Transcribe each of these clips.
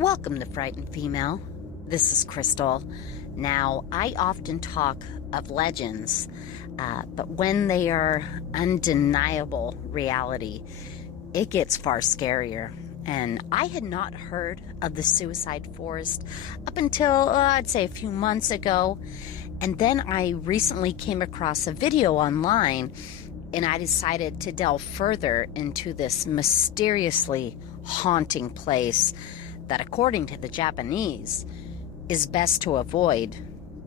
Welcome to Frightened Female. This is Crystal. Now, I often talk of legends, but when they are undeniable reality, it gets far scarier. And I had not heard of the suicide forest up until, I'd say, a few months ago. And then I recently came across a video online, and I decided to delve further into this mysteriously haunting place that, according to the Japanese, is best to avoid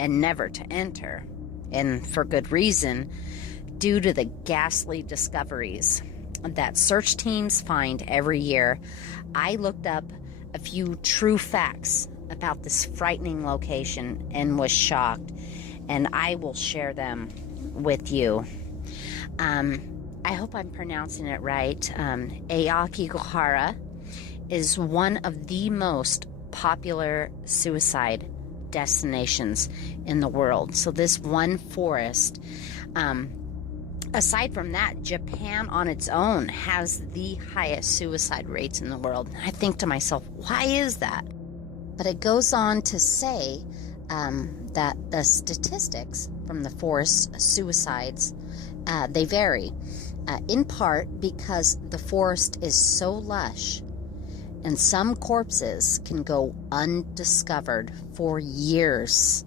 and never to enter, and for good reason, due to the ghastly discoveries that search teams find every year. I looked up a few true facts about this frightening location and was shocked, and I will share them with you. I hope I'm pronouncing it right. Aokigahara is one of the most popular suicide destinations in the world. So this one forest, aside from that, Japan on its own has the highest suicide rates in the world. I think to myself, why is that? But it goes on to say that the statistics from the forest suicides, they vary, in part because the forest is so lush, and some corpses can go undiscovered for years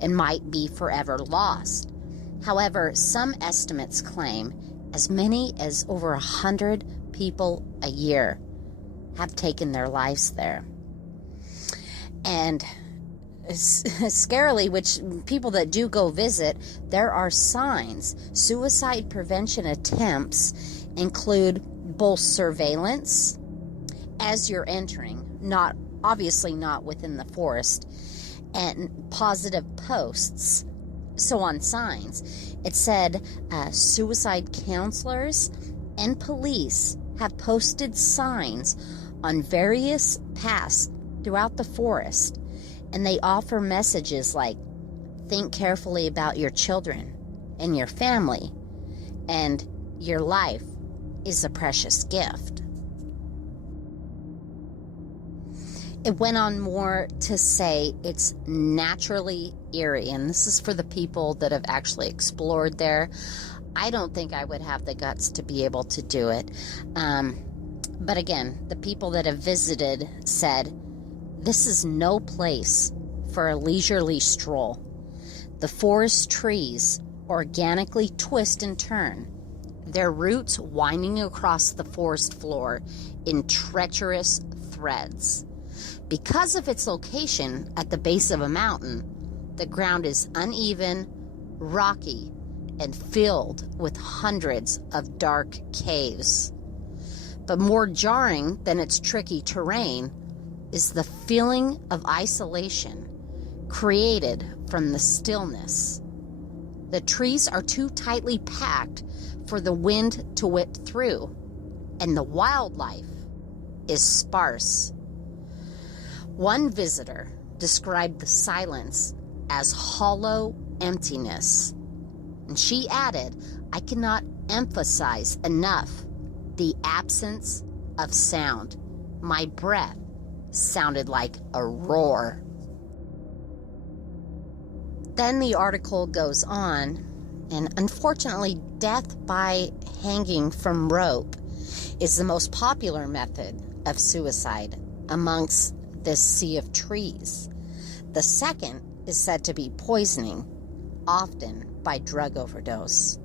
and might be forever lost. However, some estimates claim as many as over 100 people a year have taken their lives there. And scarily, which people that do go visit, there are signs. Suicide prevention attempts include both surveillance as you're entering, obviously not within the forest, and positive posts. So on signs, it said suicide counselors and police have posted signs on various paths throughout the forest, and they offer messages like, think carefully about your children and your family, and your life is a precious gift. It went on more to say it's naturally eerie, and this is for the people that have actually explored there. I don't think I would have the guts to be able to do it. But again, the people that have visited said, this is no place for a leisurely stroll. The forest trees organically twist and turn, their roots winding across the forest floor in treacherous threads. Because of its location at the base of a mountain, the ground is uneven, rocky, and filled with hundreds of dark caves. But more jarring than its tricky terrain is the feeling of isolation created from the stillness. The trees are too tightly packed for the wind to whip through, and the wildlife is sparse. One visitor described the silence as hollow emptiness, and she added, I cannot emphasize enough the absence of sound. My breath sounded like a roar. Then the article goes on, and unfortunately, death by hanging from rope is the most popular method of suicide amongst this sea of trees. The second is said to be poisoning, often by drug overdose,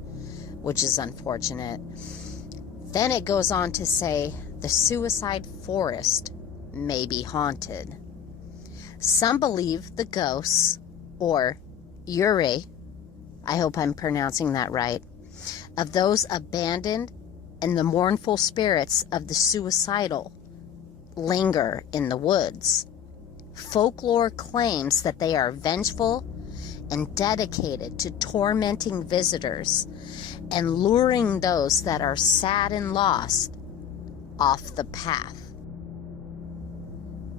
which is unfortunate. Then it goes on to say the suicide forest may be haunted. Some believe the ghosts, or yurei, I hope I'm pronouncing that right, of those abandoned and the mournful spirits of the suicidal linger in the woods. Folklore claims that they are vengeful and dedicated to tormenting visitors and luring those that are sad and lost off the path.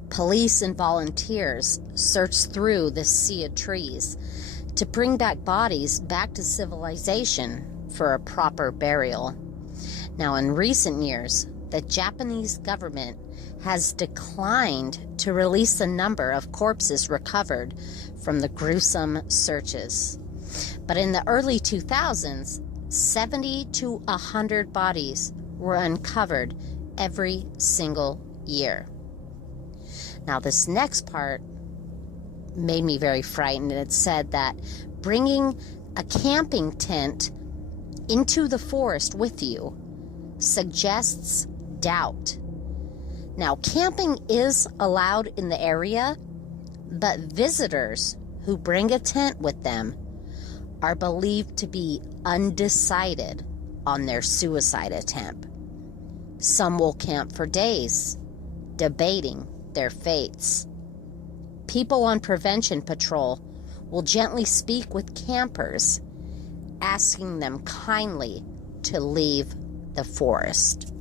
Police and volunteers search through the sea of trees to bring back bodies back to civilization for a proper burial. Now, in recent years, the Japanese government has declined to release the number of corpses recovered from the gruesome searches. But in the early 2000s, 70 to 100 bodies were uncovered every single year. Now, this next part made me very frightened, and it said that bringing a camping tent into the forest with you suggests doubt. Now, camping is allowed in the area, but visitors who bring a tent with them are believed to be undecided on their suicide attempt. Some will camp for days, debating their fates. People on prevention patrol will gently speak with campers, asking them kindly to leave the forest.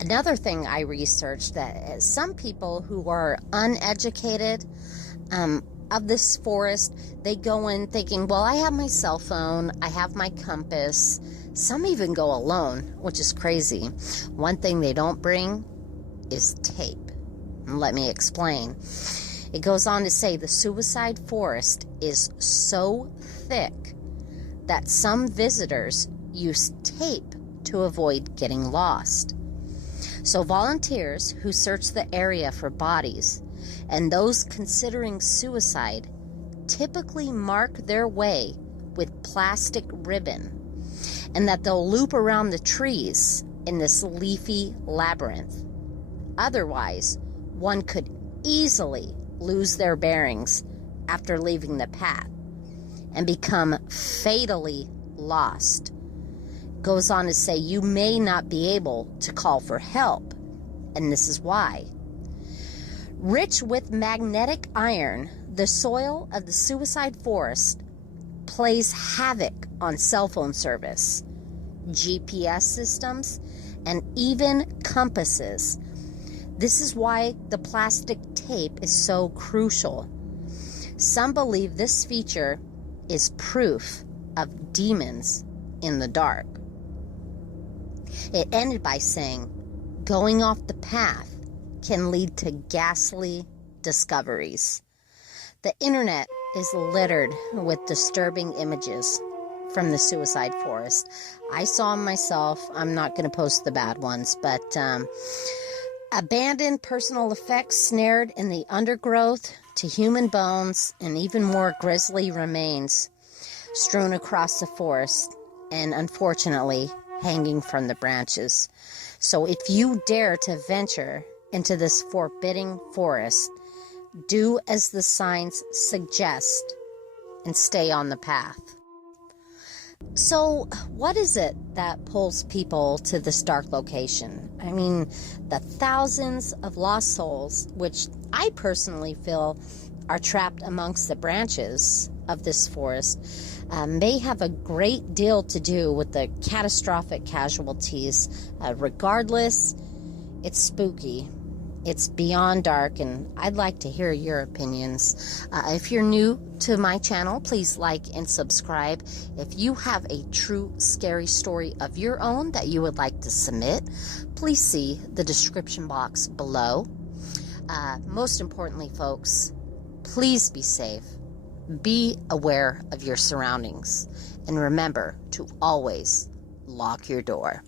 Another thing I researched, that some people who are uneducated of this forest, they go in thinking, well, I have my cell phone, I have my compass. Some even go alone, which is crazy. One thing they don't bring is tape. And let me explain. It goes on to say the suicide forest is so thick that some visitors use tape to avoid getting lost. So volunteers who search the area for bodies and those considering suicide typically mark their way with plastic ribbon, and that they'll loop around the trees in this leafy labyrinth. Otherwise, one could easily lose their bearings after leaving the path and become fatally lost. Goes on to say you may not be able to call for help, and this is why. Rich with magnetic iron, the soil of the suicide forest plays havoc on cell phone service, GPS systems, and even compasses. This is why the plastic tape is so crucial. Some believe this feature is proof of demons in the dark. It ended by saying, going off the path can lead to ghastly discoveries. The internet is littered with disturbing images from the suicide forest. I saw them myself. I'm not going to post the bad ones, but abandoned personal effects snared in the undergrowth to human bones, and even more grisly remains strewn across the forest and unfortunately hanging from the branches. So if you dare to venture into this forbidding forest, do as the signs suggest and stay on the path. So what is it that pulls people to this dark location? I mean, the thousands of lost souls, which I personally feel are trapped amongst the branches of this forest, may have a great deal to do with the catastrophic casualties. Regardless, it's spooky. It's beyond dark, and I'd like to hear your opinions. If you're new to my channel, please like and subscribe. If you have a true scary story of your own that you would like to submit, please see the description box below. Most importantly, folks, please be safe. Be aware of your surroundings, and remember to always lock your door.